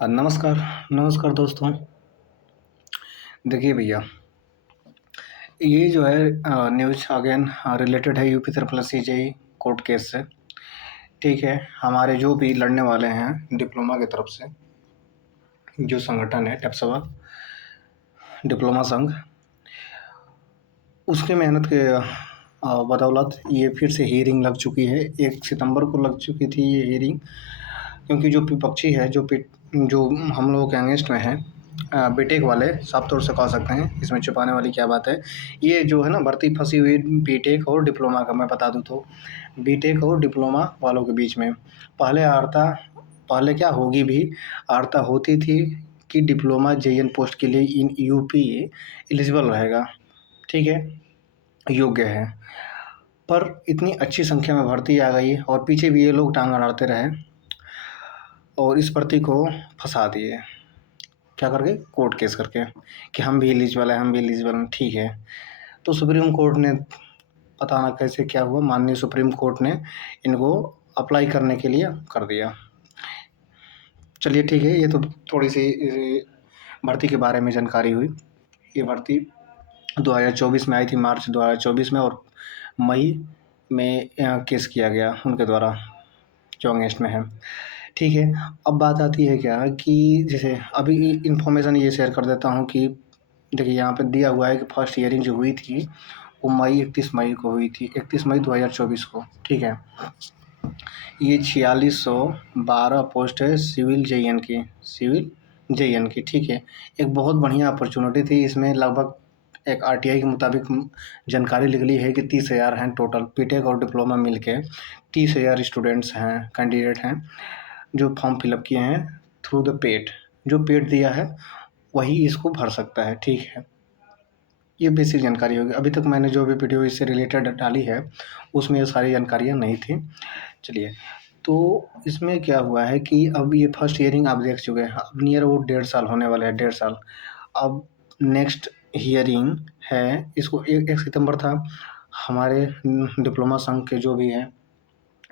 नमस्कार, नमस्कार दोस्तों। देखिए भैया, ये जो है न्यूज़ अगेन रिलेटेड है UP triple S CJE court case से। ठीक है, हमारे जो भी लड़ने वाले हैं डिप्लोमा की तरफ से, जो संगठन है टैप्सवा डिप्लोमा संघ, उसके मेहनत के बदौलत ये फिर से हियरिंग लग चुकी है। 1 सितंबर को लग चुकी थी ये हियरिंग, क्योंकि जो विपक्षी है, जो हम लोगों के अगेंस्ट में है, बीटेक वाले, साफ तौर से कह सकते हैं, इसमें छुपाने वाली क्या बात है। ये जो है ना भर्ती फंसी हुई बीटेक और डिप्लोमा का, मैं बता दूं तो बीटेक और डिप्लोमा वालों के बीच में पहले क्या होगी भी आर्ता होती थी कि डिप्लोमा जेईएन पोस्ट के लिए इन यूपी एलिजिबल रहेगा, ठीक है, योग्य है। पर इतनी अच्छी संख्या में भर्ती आ गई और पीछे भी ये लोग टांग अड़ाते रहे और इस भर्ती को फंसा दिए। क्या करके? कोर्ट केस करके कि हम भी एलिजिबल हैं, हम भी एलिजिबल हैं, ठीक है। तो सुप्रीम कोर्ट ने, पता ना कैसे क्या हुआ, माननीय सुप्रीम कोर्ट ने इनको अप्लाई करने के लिए कर दिया। चलिए ठीक है, ये तो थोड़ी सी भर्ती के बारे में जानकारी हुई। ये भर्ती 2024 में आई थी, मार्च 2024 में, और मई में केस किया गया उनके द्वारा, जो अगेंस्ट में है। ठीक है, अब बात आती है क्या कि जैसे अभी इन्फॉर्मेशन ये शेयर कर देता हूँ कि देखिए यहाँ पे दिया हुआ है कि फर्स्ट हियरिंग जो हुई थी वो 31 मई को हुई थी, 31 मई 2024 को, ठीक है। ये 4612 पोस्ट है सिविल जेईएन की, ठीक है। एक बहुत बढ़िया अपॉर्चुनिटी थी इसमें। लगभग एक आरटीआई के मुताबिक जानकारी निकली है कि 30,000 हैं टोटल, बीटेक और डिप्लोमा मिल के 30,000 स्टूडेंट्स हैं, कैंडिडेट हैं, जो फॉर्म फिलअप किए हैं थ्रू द पेड। जो पेड दिया है वही इसको भर सकता है, ठीक है। ये बेसिक जानकारी होगी। अभी तक मैंने जो भी वीडियो इससे रिलेटेड डाली है उसमें ये सारी जानकारियाँ नहीं थी। चलिए, तो इसमें क्या हुआ है कि अब ये फर्स्ट हियरिंग आप देख चुके हैं, अब नियर वो 1.5 साल होने वाला है, 1.5 साल। अब नेक्स्ट हियरिंग है, इसको 1 सितंबर था। हमारे डिप्लोमा संघ के जो भी हैं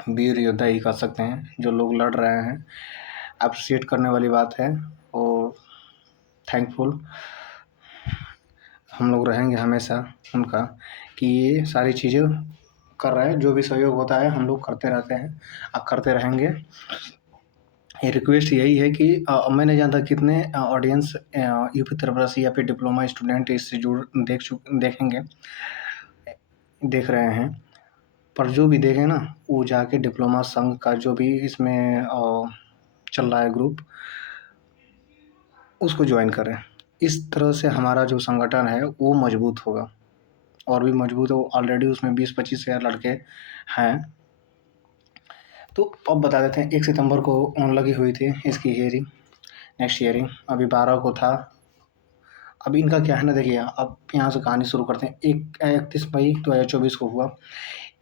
वीर योद्धा ही कह सकते हैं, जो लोग लड़ रहे हैं, अप्रिशिएट करने वाली बात है और थैंकफुल हम लोग रहेंगे हमेशा उनका कि ये सारी चीज़ें कर रहे हैं। जो भी सहयोग होता है हम लोग करते रहते हैं, अब करते रहेंगे। ये रिक्वेस्ट यही है कि मैं नहीं जानता कितने ऑडियंस यूपी तरफ या फिर डिप्लोमा स्टूडेंट इससे देखेंगे, देख रहे हैं। पर जो भी देखें ना, वो जाके डिप्लोमा संघ का जो भी इसमें चल रहा है ग्रुप, उसको ज्वाइन करें। इस तरह से हमारा जो संगठन है वो मजबूत होगा और भी मजबूत हो। ऑलरेडी उसमें 20-25 हज़ार लड़के हैं। तो अब बता देते हैं, 1 सितंबर को लगी हुई थी इसकी हियरिंग, नेक्स्ट हियरिंग अभी 12 को था। अब इनका क्या है ना, देखिए अब यहाँ से कहानी शुरू करते हैं। 31 मई 2024 को हुआ।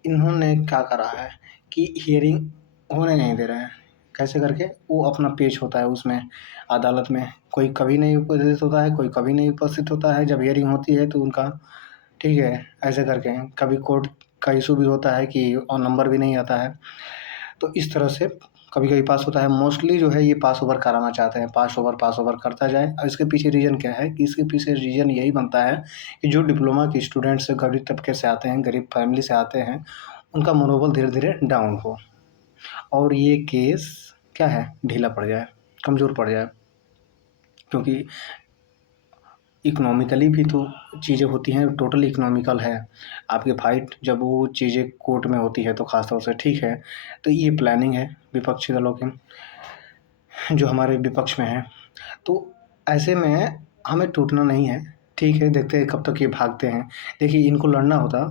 इन्होंने क्या करा है कि हियरिंग होने नहीं दे रहे हैं। कैसे करके? वो अपना पेश होता है उसमें अदालत में, कोई कभी नहीं उपस्थित होता है, कोई कभी नहीं उपस्थित होता है। जब हियरिंग होती है तो उनका, ठीक है, ऐसे करके कभी कोर्ट का इशू भी होता है कि और नंबर भी नहीं आता है। तो इस तरह से कभी-कभी पास होता है। मोस्टली जो है ये पास ओवर कराना चाहते हैं, पास ओवर करता जाए। और इसके पीछे रीज़न क्या है कि इसके पीछे रीज़न यही बनता है कि जो डिप्लोमा के स्टूडेंट्स गरीब तबके से आते हैं, गरीब फैमिली से आते हैं, उनका मनोबल धीरे-धीरे डाउन हो और ये केस क्या है, ढीला पड़ जाए, कमज़ोर पड़ जाए। क्योंकि इकोनॉमिकली भी तो चीज़ें होती हैं, टोटल इकोनॉमिकल है। आपकी फाइट जब वो चीज़ें कोर्ट में होती है तो ख़ास तौर से, ठीक है। तो ये प्लानिंग है विपक्षी दलों की, जो हमारे विपक्ष में हैं। तो ऐसे में हमें टूटना नहीं है, ठीक है। देखते हैं कब तक ये भागते हैं। देखिए, इनको लड़ना होता,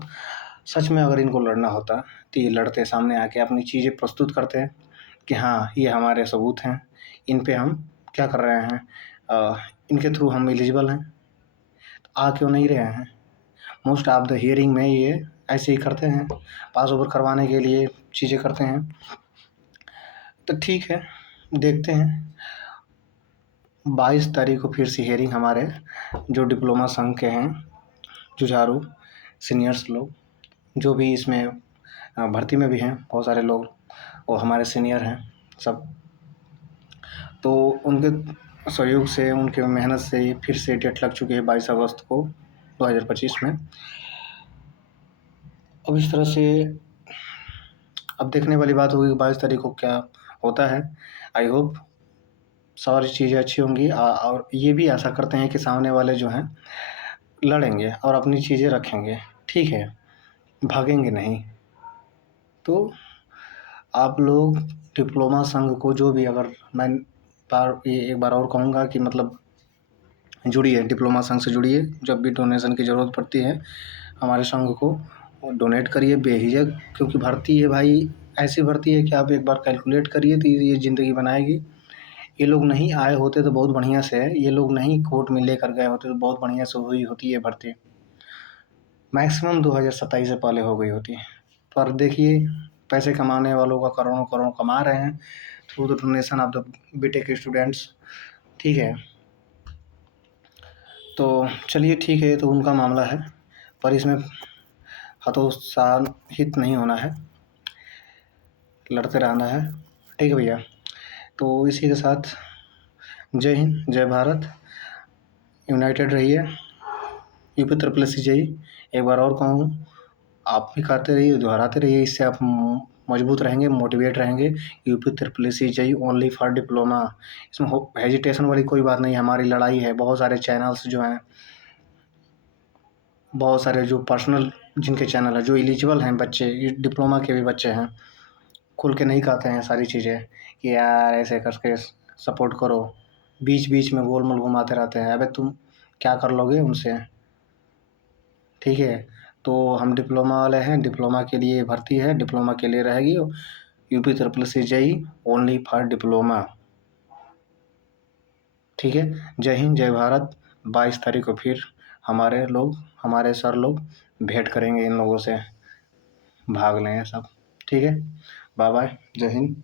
सच में अगर इनको लड़ना होता तो ये लड़ते, सामने आके अपनी चीज़ें प्रस्तुत करते हैं कि हाँ, ये हमारे सबूत हैं, इन पे हम क्या कर रहे हैं, इनके थ्रू हम एलिजिबल हैं। आ क्यों नहीं रहे हैं? मोस्ट ऑफ द हियरिंग में ये ऐसे ही करते हैं, पास ओवर करवाने के लिए चीज़ें करते हैं। तो ठीक है, देखते हैं। 22 तारीख को फिर से हियरिंग हमारे जो डिप्लोमा संघ के हैं, जुझारू सीनियर्स लोग, जो भी इसमें भर्ती में भी हैं बहुत सारे लोग, वो हमारे सीनियर हैं सब। तो उनके सहयोग से, उनके मेहनत से फिर से डेट लग चुकी है 22 अगस्त को 2025 में। अब इस तरह से अब देखने वाली बात होगी 22 तारीख को क्या होता है। आई होप सारी चीज़ें अच्छी होंगी, और ये भी आशा करते हैं कि सामने वाले जो हैं लड़ेंगे और अपनी चीज़ें रखेंगे, ठीक है, भागेंगे नहीं। तो आप लोग डिप्लोमा संघ को जो भी, अगर मैं एक बार और कहूँगा कि मतलब जुड़िए, डिप्लोमा संघ से जुड़िए। जब भी डोनेशन की ज़रूरत पड़ती है हमारे संघ को डोनेट करिए बेझिझक, क्योंकि भर्ती है भाई, ऐसी भर्ती है कि आप एक बार कैलकुलेट करिए तो ये ज़िंदगी बनाएगी। ये लोग नहीं आए होते तो बहुत बढ़िया से है, ये लोग नहीं कोर्ट में लेकर गए होते तो बहुत बढ़िया से हुई होती है भर्ती, मैक्सिमम 2027 से पहले हो गई होती। पर देखिए, पैसे कमाने वालों का करोड़ों करोड़ कमा रहे हैं through the donation of the BTech students, ठीक है। तो चलिए ठीक है, तो उनका मामला है, पर इसमें हतोत्साहित नहीं होना है, लड़ते रहना है, ठीक है भैया। तो इसी के साथ जय हिंद, जय भारत, यूनाइटेड रहिए, यूपी ट्रिपल एस जय। एक बार और कहूँ, आप भी करते रहिए, दोहराते रहिए, इससे आप मजबूत रहेंगे, मोटिवेट रहेंगे। यूपी ट्रिपल एस जय ओनली फॉर डिप्लोमा। इसमें हेजिटेशन वाली कोई बात नहीं, हमारी लड़ाई है। बहुत सारे चैनल्स जो हैं, बहुत सारे जो पर्सनल जिनके चैनल है, जो एलिजिबल हैं बच्चे, ये डिप्लोमा के भी बच्चे हैं, खुल के नहीं कहते हैं सारी चीज़ें कि यार ऐसे करके सपोर्ट करो, बीच बीच में गोलमोल घुमाते रहते हैं। अबे तुम क्या कर लोगे उनसे, ठीक है। तो हम डिप्लोमा वाले हैं, डिप्लोमा के लिए भर्ती है, डिप्लोमा के लिए रहेगी। यूपी ट्रिपल सी जई ओनली फॉर डिप्लोमा, ठीक है। जय हिंद, जय भारत। 22 तारीख को फिर हमारे सर लोग भेंट करेंगे इन लोगों से, भाग लें सब, ठीक है। बाय बाय, जय हिंद।